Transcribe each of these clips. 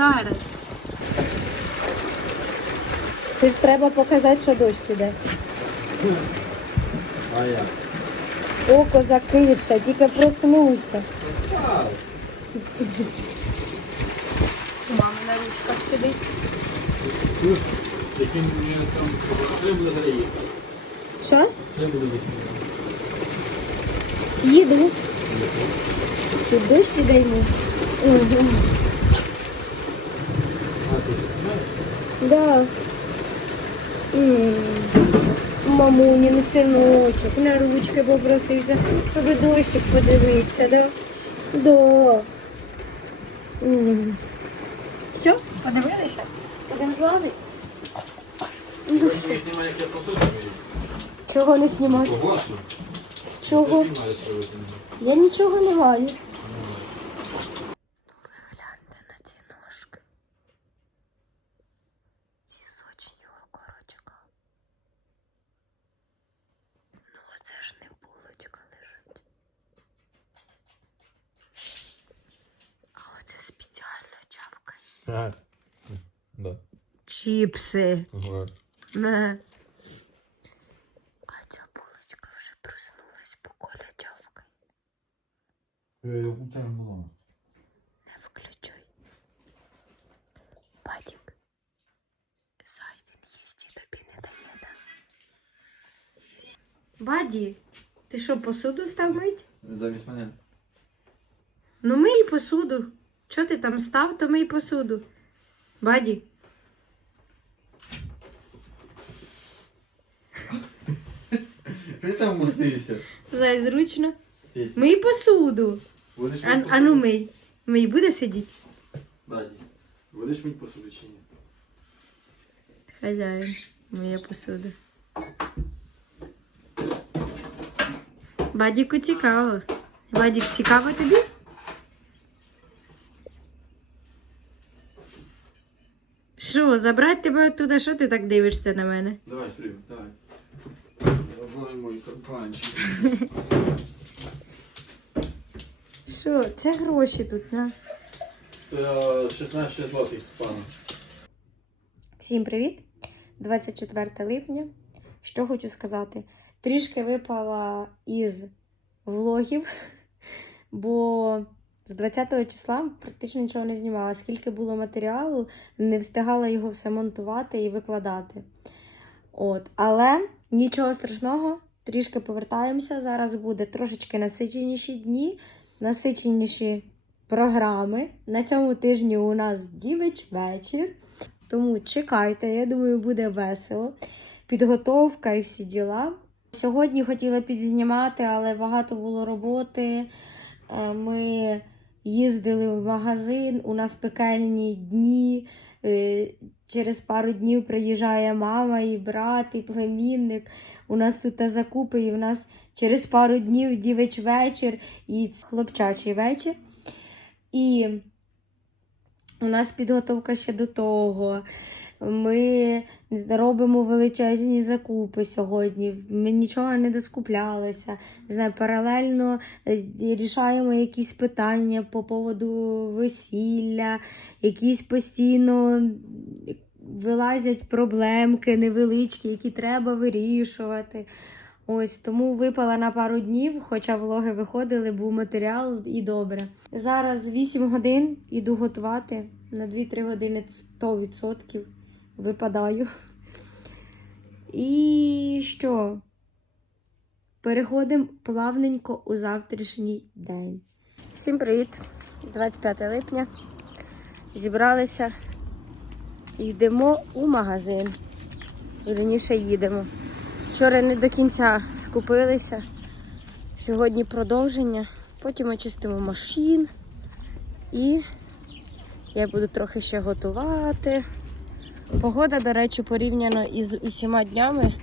зараз? Це ж треба показати, що дощ іде. А я. Око закише, тільки проснувся. Мама на ручках сидить. Яким там Крим заїхати? Що? Їхати. Їду. Тут дощ іде йому. Ого. А ти ж знаєш? Да. М. Мамунін синочок, на ручки попросився, щоб дощик подивитися, да? Да. Все, подивилися? Будемо злазити? Мию. Чого не знімати? Чого? Я нічого не маю. Ви гляньте на ці ножки. Ці сочні окорочка. Ну, а це ж не булочка лежить. А оце спеціально чавкає. А, да. Чіпси. Не. А ця булочка вже проснулась, бо Коля чавкає. У тебе було. Не включай. Батік. Зай він їсти тобі не дає, да? Баді, ти що, посуду став мить? Замість мене. Ну мий посуду. Що ти там став, то мий посуду. Баді. Ти там мустився. Зай, зручно. Мий посуду. Будеш А, мить а ну мий. Мий буде сидіти? Баді. Будеш мить посуду чи ні? Хазяїн, моя посуда. Бадіку цікаво. Бадік, цікаво тобі? Що, забрати тебе оттуда, що ти так дивишся на мене? Давай, сплю, давай. Давай, мой карпанчик. Що, це гроші тут, на? Це 16 злотих, пану. Всім привіт! 24 липня. Що хочу сказати? Трішки випала із влогів, бо з 20 числа практично нічого не знімала. Скільки було матеріалу, не встигала його все монтувати і викладати. От. Але нічого страшного, трішки повертаємося. Зараз буде трошечки насиченіші дні, насиченіші програми. На цьому тижні у нас дівич вечір. Тому чекайте, я думаю, буде весело. Підготовка і всі діла. Сьогодні хотіла підзнімати, але багато було роботи. Е, Ми їздили в магазин, у нас пекельні дні. Е, Через пару днів приїжджає мама, і брат, і племінник. У нас тут закупи, і в нас через пару днів дівич вечір і хлопчачий вечір. І у нас підготовка ще до того. Ми робимо величезні закупи сьогодні. Ми нічого не доскуплялися. Не знаю, паралельно е, рішаємо якісь питання по поводу весілля, якісь постійно вилазять проблемки невеличкі, які треба вирішувати. Ось тому випала на пару днів, хоча влоги виходили, був матеріал і добре. Зараз 8 годин іду готувати. На 2-3 години 100% випадаю. І що? Переходимо плавненько у завтрашній день. Всім привіт! 25 липня. Зібралися. Йдемо у магазин. Вірніше їдемо. Вчора не до кінця скупилися. Сьогодні продовження. Потім очистимо машин. І я буду трохи ще готувати. Погода, до речі, порівняно із усіма днями,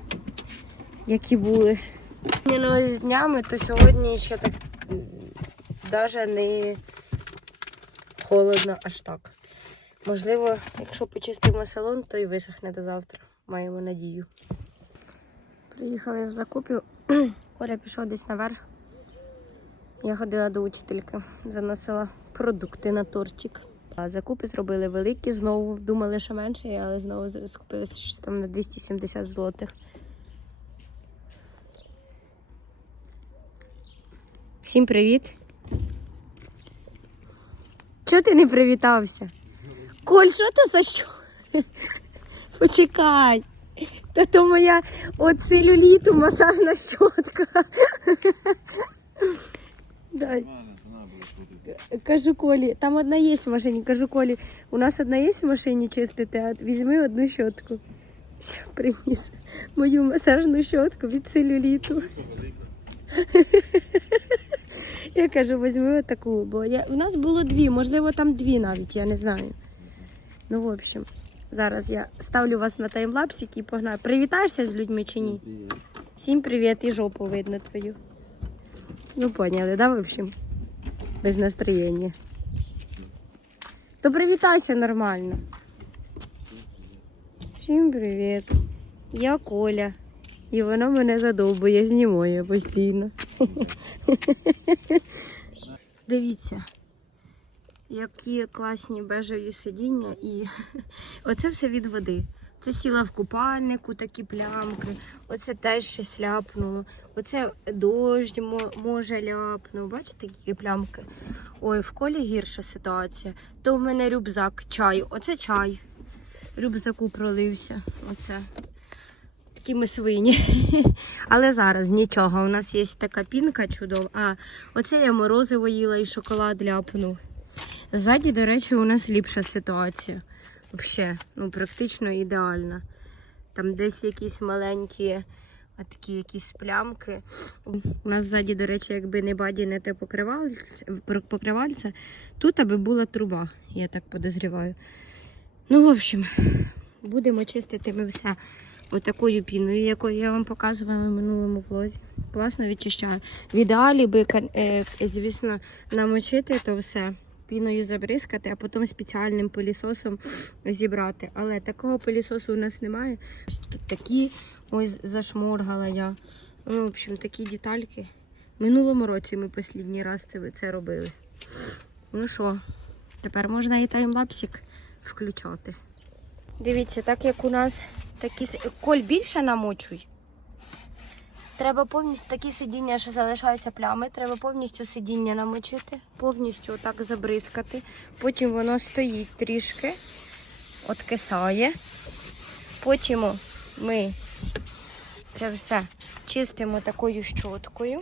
які були. Порівняно з днями, то сьогодні ще так навіть не холодно аж так. Можливо, якщо почистимо салон, то й висохне до завтра. Маємо надію. Приїхали з закупів. Коля пішов десь наверх. Я ходила до учительки, заносила продукти на тортик. Закупи зробили великі, знову думали, що менше, але знову скупилися щось там на 270 злотих. Всім привіт! Чого ти не привітався? Коль, що то за що? Почекай. Та то моя от целюліту масажна щотка. Дай. Кажу Колі, там одна є в машині. Кажу Колі, у нас одна є в машині чистити, а візьми одну щотку. Я приніс мою масажну щотку від целюліту. Я кажу, візьми отаку, бо я... у нас було дві, можливо, там дві навіть, я не знаю. Ну, в общем, зараз я ставлю вас на таймлапсик і погнаю. Привітаєшся з людьми чи ні? Всім привіт і жопу видно твою. Ну, поняли, да, в общем? Без настроєння. То привітайся нормально. Всім привіт. Я Коля. І вона мене задовбує, знімає постійно. Дивіться, які класні бежеві сидіння і оце все від води. Це сіла в купальнику, такі плямки, оце теж щось ляпнуло. Оце дощ може ляпнув. Бачите, які плямки? Ой, в колі гірша ситуація. То в мене рюкзак чаю. Оце чай. Рюкзаку пролився. Оце. Такі ми свині. Але зараз нічого. У нас є така пінка чудова. А оце я морозиво їла і шоколад ляпнув. Ззаді, до речі, у нас ліпша ситуація. Взагалі, ну практично ідеальна. Там десь якісь маленькі, такі якісь плямки. У нас ззаді, до речі, якби не баді, не те покривальце, тут аби була труба, я так подозріваю. Ну, в общем, будемо чистити ми все отакою піною, якою я вам показувала в минулому влозі. Класно відчищаю. В ідеалі би, е, звісно, намочити то все. Піною забризкати, а потім спеціальним пилісосом зібрати. Але такого пилісосу у нас немає. Такі ось зашморгала я. Ну, в общем, такі детальки. Минулому році ми останній раз це, це робили. Ну що, тепер можна і таймлапсик включати. Дивіться, так як у нас такі коль більше намочуй. Треба повністю такі сидіння, що залишаються плями. Треба повністю сидіння намочити, повністю отак забризкати. Потім воно стоїть трішки, откисає. Потім ми це все чистимо такою щоткою.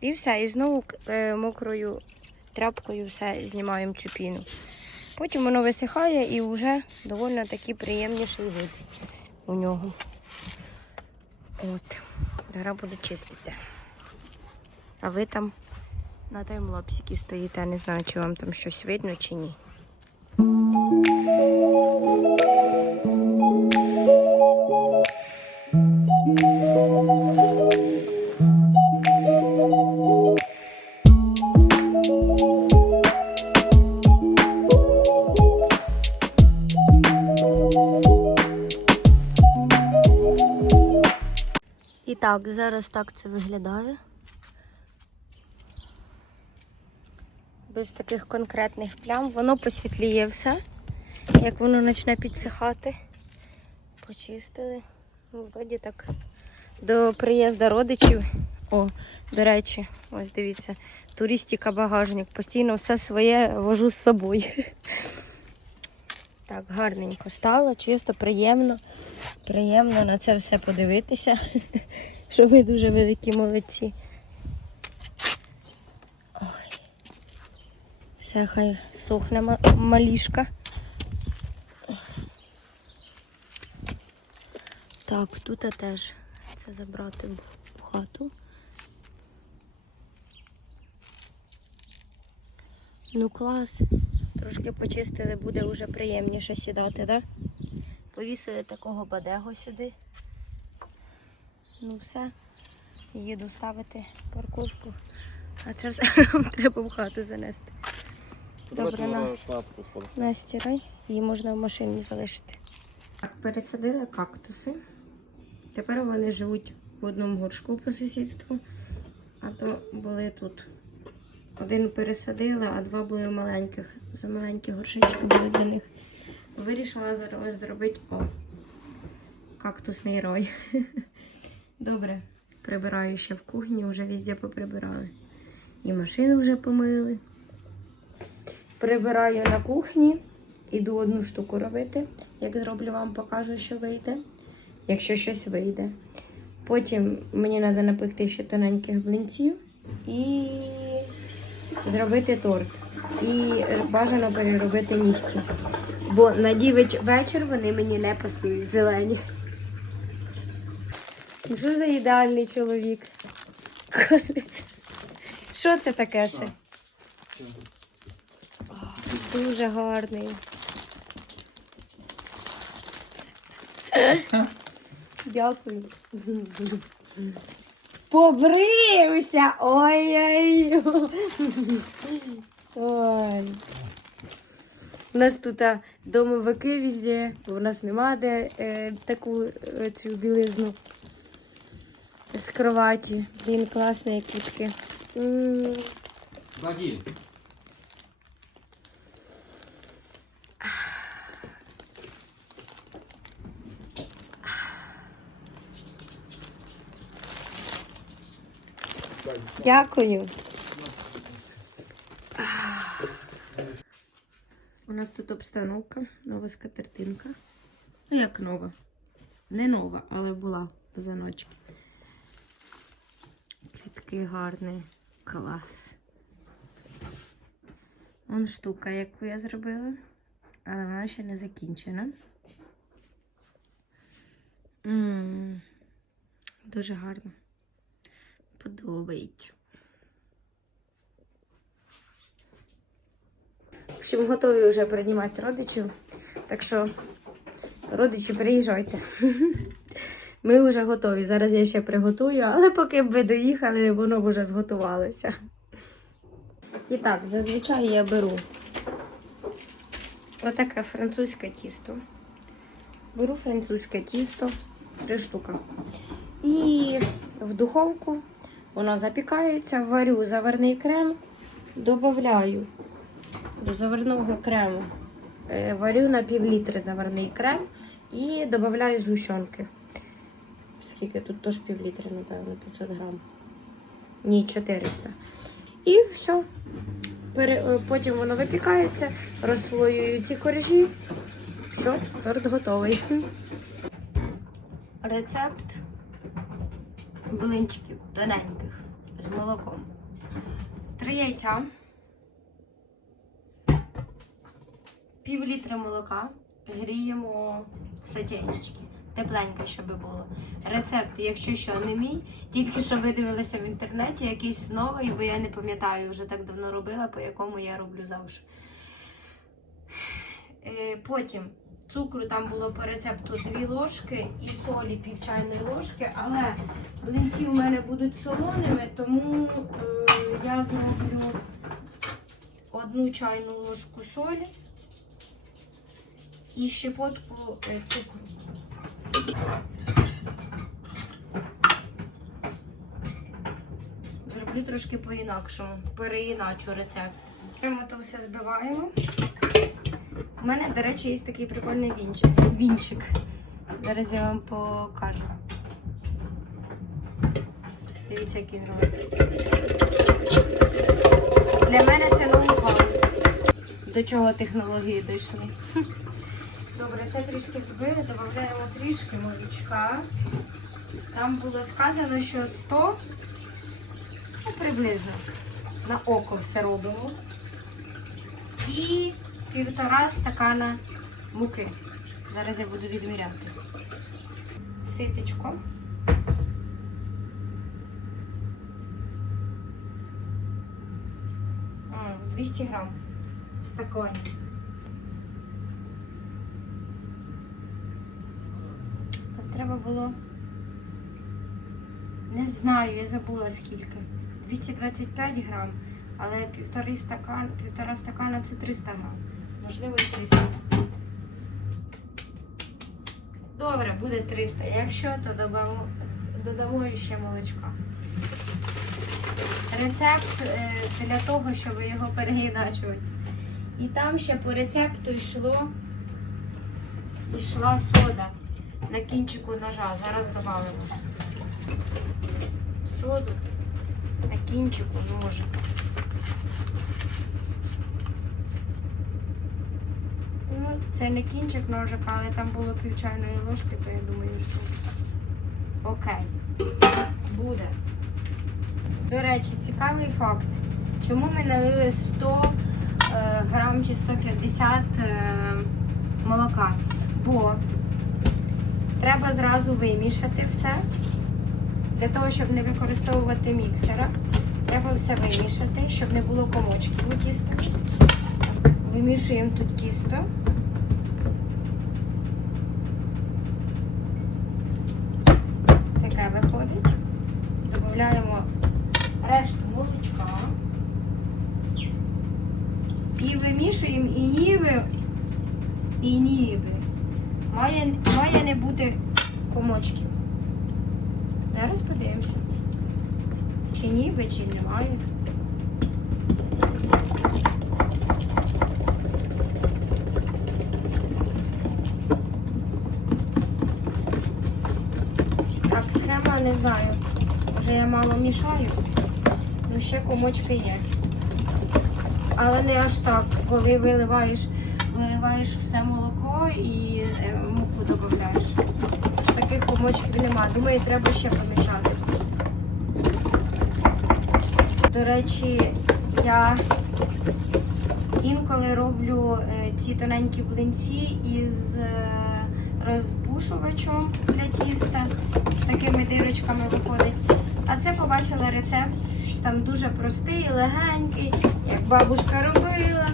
І все. І знову е, мокрою тряпкою все знімаємо цю піну. Потім воно висихає і вже доволі такий приємніший вид у нього. От. Зараз буду чистити. А ви там на таймлапсіки стоїте, не знаю, чи вам там щось видно чи ні. І так, зараз так це виглядає. Без таких конкретних плям. Воно посвітліє все. Як воно почне підсихати. Почистили. Ну, вроді так. До приїзду родичів. О, до речі, ось дивіться, туристика багажник. Постійно все своє вожу з собою. Так, гарненько стало, чисто, приємно. Приємно на це все подивитися. Що ви дуже великі молодці. Ой. Все хай сохне ма- малішка. Так, тут теж це забрати в хату. Ну клас. Трошки почистили, буде вже приємніше сідати. Да? Повісили такого бадего сюди. Ну все. Їду ставити парковку. А це все треба в хату занести. Добре, на, шапку настирай. Її можна в машині залишити. Так, пересадили кактуси. Тепер вони живуть в одному горшку по сусідству, а то були тут. Один пересадили, а два були в маленьких. За маленькі горшечки були для них. Вирішила зараз зробити о, кактусний рай. Добре, прибираю ще в кухні, вже везде поприбирали. І машину вже помили. Прибираю на кухні, іду одну штуку робити. Як зроблю, вам покажу, що вийде, якщо щось вийде. Потім мені треба напекти ще тоненьких блинців і зробити торт. І бажано переробити нігті. Бо на дівич вечір вони мені не пасують зелені. Що за ідеальний чоловік? Що це таке ще? Дуже гарний. Дякую. Побрився! Ой-ой! Ой. У нас тут а, домовики везде, бо у нас нема де е, таку е, цю білизну з кроваті. Блін, класні квітки. Вадим. Дякую. Нас тут обстановка, нова скатертинка. Ну, як нова. Не нова, але була за ніч. Квітки гарні. Клас. Вон штука, яку я зробила, але вона ще не закінчена. м Дуже гарно. Подобається. Общем, готові вже приймати родичів. Так що, родичі, приїжджайте. Ми вже готові. Зараз я ще приготую, але поки б ви доїхали, воно вже зготувалося. І так, зазвичай я беру отаке французьке тісто. Беру французьке тісто, три штука. І в духовку воно запікається, варю заварний крем, додаю до заварного крему. е, Варю на пів літри заварний крем і додаю згущенки. Скільки тут теж пів літри, напевно, 500 грам. Ні, 400. І все. Е, Потім воно випікається, розслоюю ці коржі. Все, торт готовий. Рецепт блинчиків тоненьких з молоком. Три яйця, пів літра молока гріємо в. Тепленьке, щоб було. Рецепт, якщо що, не мій, тільки що видивилася в інтернеті, якийсь новий, бо я не пам'ятаю, вже так давно робила, по якому я роблю завжди. Е, Потім цукру там було по рецепту 2 ложки і солі пів чайної ложки, але блинці у мене будуть солоними, тому е, я зроблю одну чайну ложку солі і щепотку е, цукру. Зроблю трошки по-інакшому, переіначу рецепт. Прямо то все збиваємо. У мене, до речі, є такий прикольний вінчик. Вінчик. Зараз я вам покажу. Дивіться, який він. Для мене це ноу-хау. До чого технології дійшли. Це трішки збили, додаємо трішки молочка. Там було сказано, що 100, ну, приблизно, на око все робимо. І півтора стакана муки. Зараз я буду відміряти. Ситечко. М, 200 грам в стакані. Треба було. Не знаю, я забула скільки. 225 грам, але півтори стакан, півтора стакана це 300 грам. Можливо, і 300. Добре, буде 300. Якщо, то додамо, додамо ще молочка. Рецепт е, для того, щоб його переїдачувати. І там ще по рецепту йшло йшла сода на кінчику ножа. Зараз додамо. Соду на кінчику ножа. Ну, це не кінчик ножика, але там було пів чайної ложки, то я думаю, що окей. Буде. До речі, цікавий факт. Чому ми налили 100 е, грам чи 150 е, молока? Бо треба зразу вимішати все. Для того, щоб не використовувати міксера, треба все вимішати, щоб не було комочків у тісто. Вимішуємо тут тісто. Таке виходить. Додаємо решту молочка. І вимішуємо і ніби, і ніби. Має, має не бути комочків. Зараз подивимося. Чи ніби, чи немає. Так, схема не знаю. Може я мало мішаю. Ну ще комочки є. Але не аж так, коли виливаєш, виливаєш все молоко і е, муку додаєш. Таких комочків немає. Думаю, треба ще помішати. До речі, я інколи роблю е, ці тоненькі блинці із е, розпушувачем для тіста. Такими дирочками виходить. А це побачила рецепт, що там дуже простий, легенький, як бабушка робила.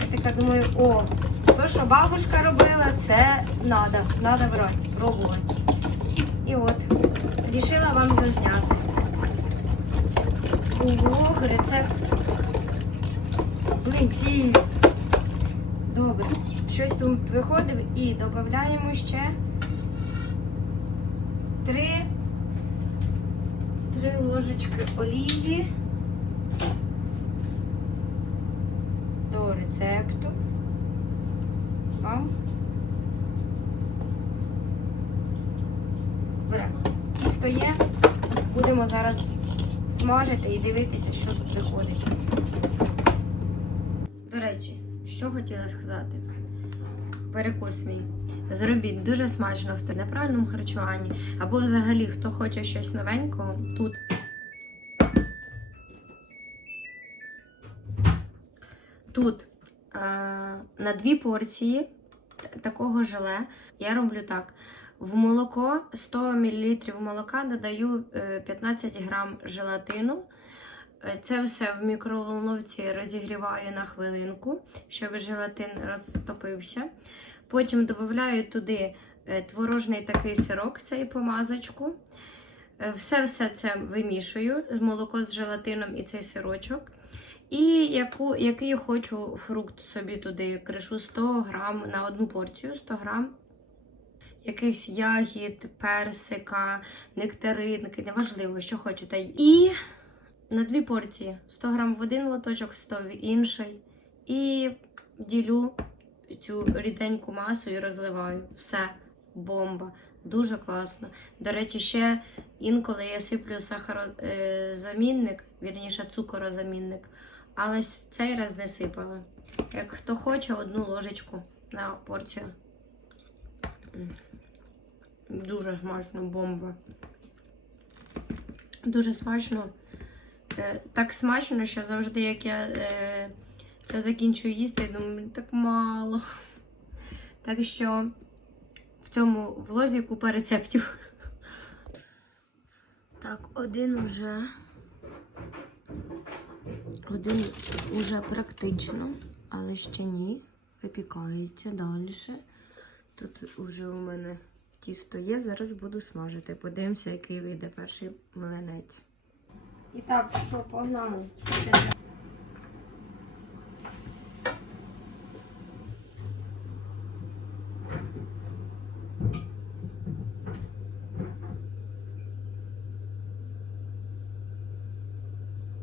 Я така думаю, о, то, що бабушка робила, це надо брати, пробувати. І от, рішила вам зазняти. Влог рецепт блинців. Добре, щось тут виходив і додаємо ще три, три ложечки олії до рецепту. Вам. Тісто є. Будемо зараз смажити і дивитися, що тут виходить. До речі, що хотіла сказати. Перекус мій. Зробіть дуже смачно хто на харчуванні, або взагалі хто хоче щось новенького, тут. Тут е, на дві порції такого желе я роблю так. В молоко 100 мл молока додаю е, 15 грам желатину. Е, Це все в мікроволновці розігріваю на хвилинку, щоб желатин розтопився. Потім додаю туди е, творожний такий сирок, цей помазочку. Е, Все-все це вимішую з молоко з желатином і цей сирочок. І яку, який хочу фрукт собі туди кришу 100 грам на одну порцію 100 грам. Якихось ягід, персика, нектаринки, неважливо, що хочете. І на дві порції 100 грам в один лоточок, 100 в інший. І ділю цю ріденьку масу і розливаю. Все, бомба. Дуже класно. До речі, ще інколи я сиплю сахарозамінник, вірніше цукорозамінник, але цей раз не сипала. Як хто хоче, одну ложечку на порцію. Дуже смачно, бомба. Дуже смачно. Е, Так смачно, що завжди, як я е, це закінчую їсти, я думаю, так мало. Так що в цьому влозі купа рецептів. Так, один уже. Один уже практично, але ще ні. Випікається далі. Тут вже у мене тісто є, зараз буду смажити. Подивимося, який вийде перший млинець. І так, що погнали.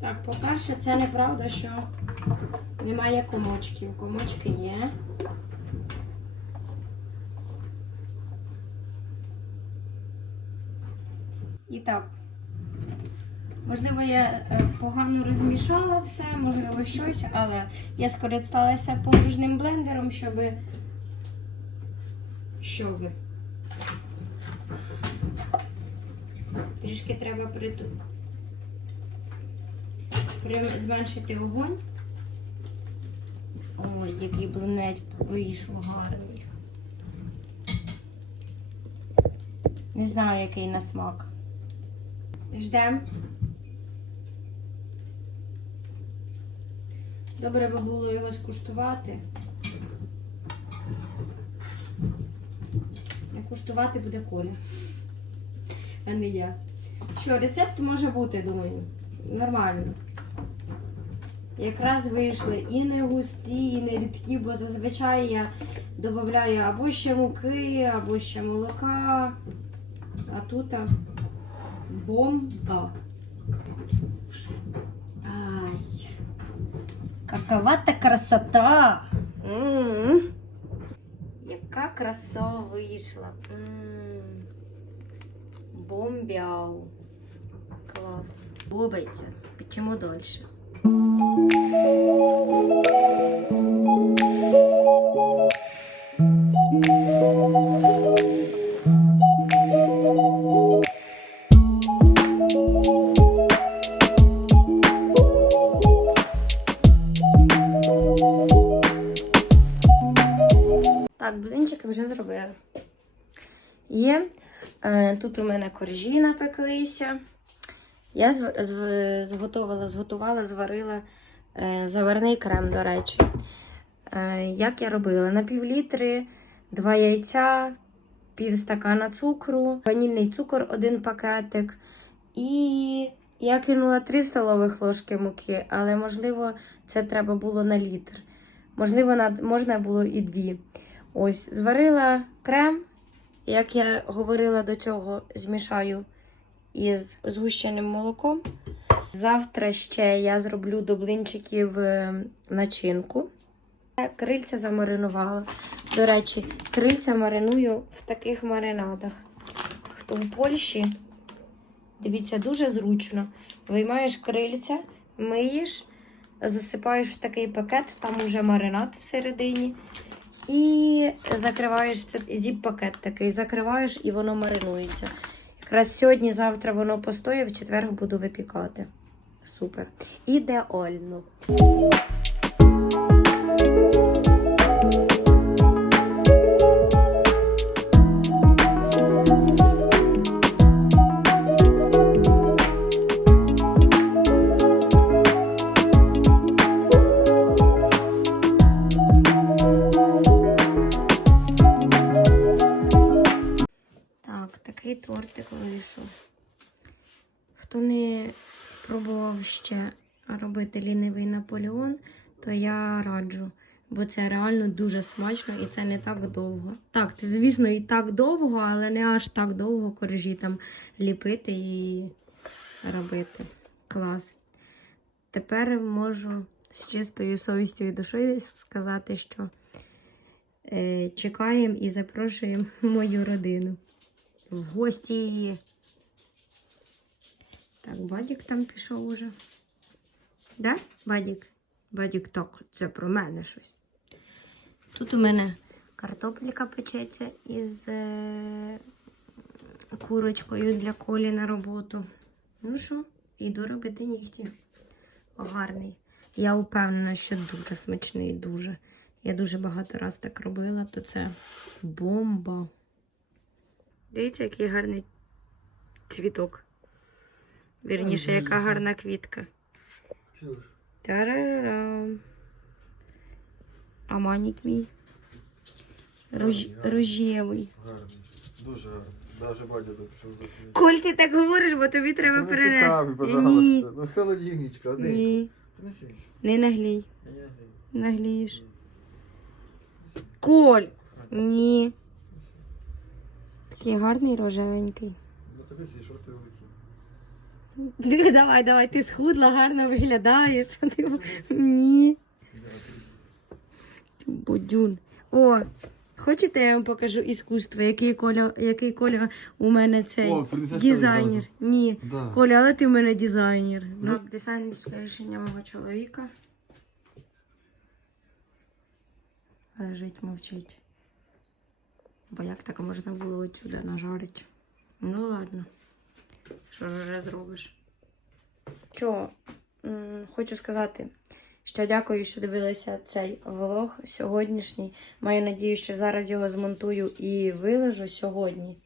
Так, по-перше, це неправда, що немає комочків. Комочки є. Так. Можливо, я е, погано розмішала все, можливо, щось, але я скористалася подорожним блендером, щоб. Щоб. Трішки треба приту... Зменшити вогонь. Ой, який блинець вийшов гарний. Не знаю, який на смак. Ждем. Добре би було його скуштувати. Куштувати буде Коля, а не я. Що, рецепт може бути, думаю. Нормально. Якраз вийшли і не густі, і не рідкі, бо зазвичай я додаю або ще муки, або ще молока. А тут а, бомба. Ай. Какова-то красота! М. Яка краса вийшла. М. Бомбяу. Клас. Подобається. Печемо далі. Є. Е, тут у мене коржі напеклися. Я зготовила, зготувала, зварила е, заварний крем, до речі. Е, як я робила? На пів літри, два яйця, пів стакана цукру, ванільний цукор, один пакетик. І я кинула 3 столових ложки муки, але можливо це треба було на літр. Можливо, можна було і дві. Ось, зварила крем. Як я говорила до цього, змішаю із згущеним молоком. Завтра ще я зроблю до блинчиків е, начинку. Крильця замаринувала. До речі, крильця мариную в таких маринадах. Хто в Польщі, дивіться, дуже зручно. Виймаєш крильця, миєш, засипаєш в такий пакет, там уже маринад всередині. І закриваєш це зіп-пакет такий, закриваєш і воно маринується. Якраз сьогодні-завтра воно постоє, в четвер буду випікати. Супер. Ідеально. Робити лінивий Наполеон, то я раджу, бо це реально дуже смачно і це не так довго. Так, це, звісно, і так довго, але не аж так довго коржі там ліпити і робити. Клас. Тепер можу з чистою совістю і душою сказати, що е, чекаємо і запрошуємо мою родину в гості. Так, Бадік там пішов уже. Да, Бадік? Бадік, так, це про мене щось. Тут у мене картопелька печеться із е, курочкою для колі на роботу. Ну що, йду робити нігті. Гарний. Я впевнена, що дуже смачний, дуже. Я дуже багато раз так робила, то це бомба. Дивіться, який гарний цвіток. Вірніше, яка гарна квітка. Чуєш? Тарарам. А манік мій. Рож... Гарний, гарний. Гарний. Дуже гарний. Даже пішов засміти. Коль ти так говориш, бо тобі треба перенести. цікаві, Ні, пожалуйста. Ну, холодильничка, один. ні, Принеси. не наглій. Я не грію. Наглієш. Коль. Ні. Такий гарний рожевенький. Ну, тобі сі, що ти великий. Давай, давай, ти схудла, гарно виглядаєш. ти- Ні. Будюн. О, хочете, я вам покажу іскусство, який Коля, який Коля у мене цей О, принесеш дизайнер. Ні. Да. Коля, але ти в мене дизайнер. Ну, дизайнерське рішення мого чоловіка. Лежить, мовчить. Бо як так можна було отсюди нажарити? Ну ладно. Що ж вже зробиш? Що, хочу сказати, що дякую, що дивилися цей влог сьогоднішній. Маю надію, що зараз його змонтую і виложу сьогодні,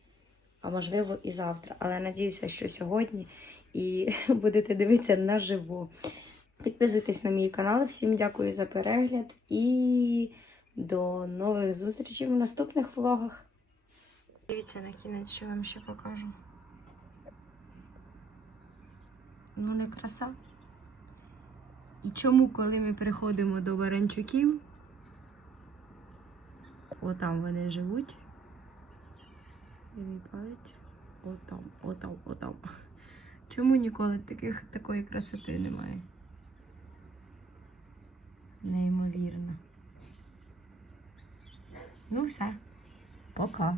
а можливо і завтра. Але надіюся, що сьогодні і будете дивитися наживо. Підписуйтесь на мій канал. Всім дякую за перегляд і до нових зустрічей в наступних влогах. Дивіться на кінець, що вам ще покажу. Ну, не краса. І чому, коли ми приходимо до Варенчуків, отам вони живуть. Палець. Отам, отам, отам. Чому ніколи таких, такої красоти немає? Неймовірно. Ну все. Пока.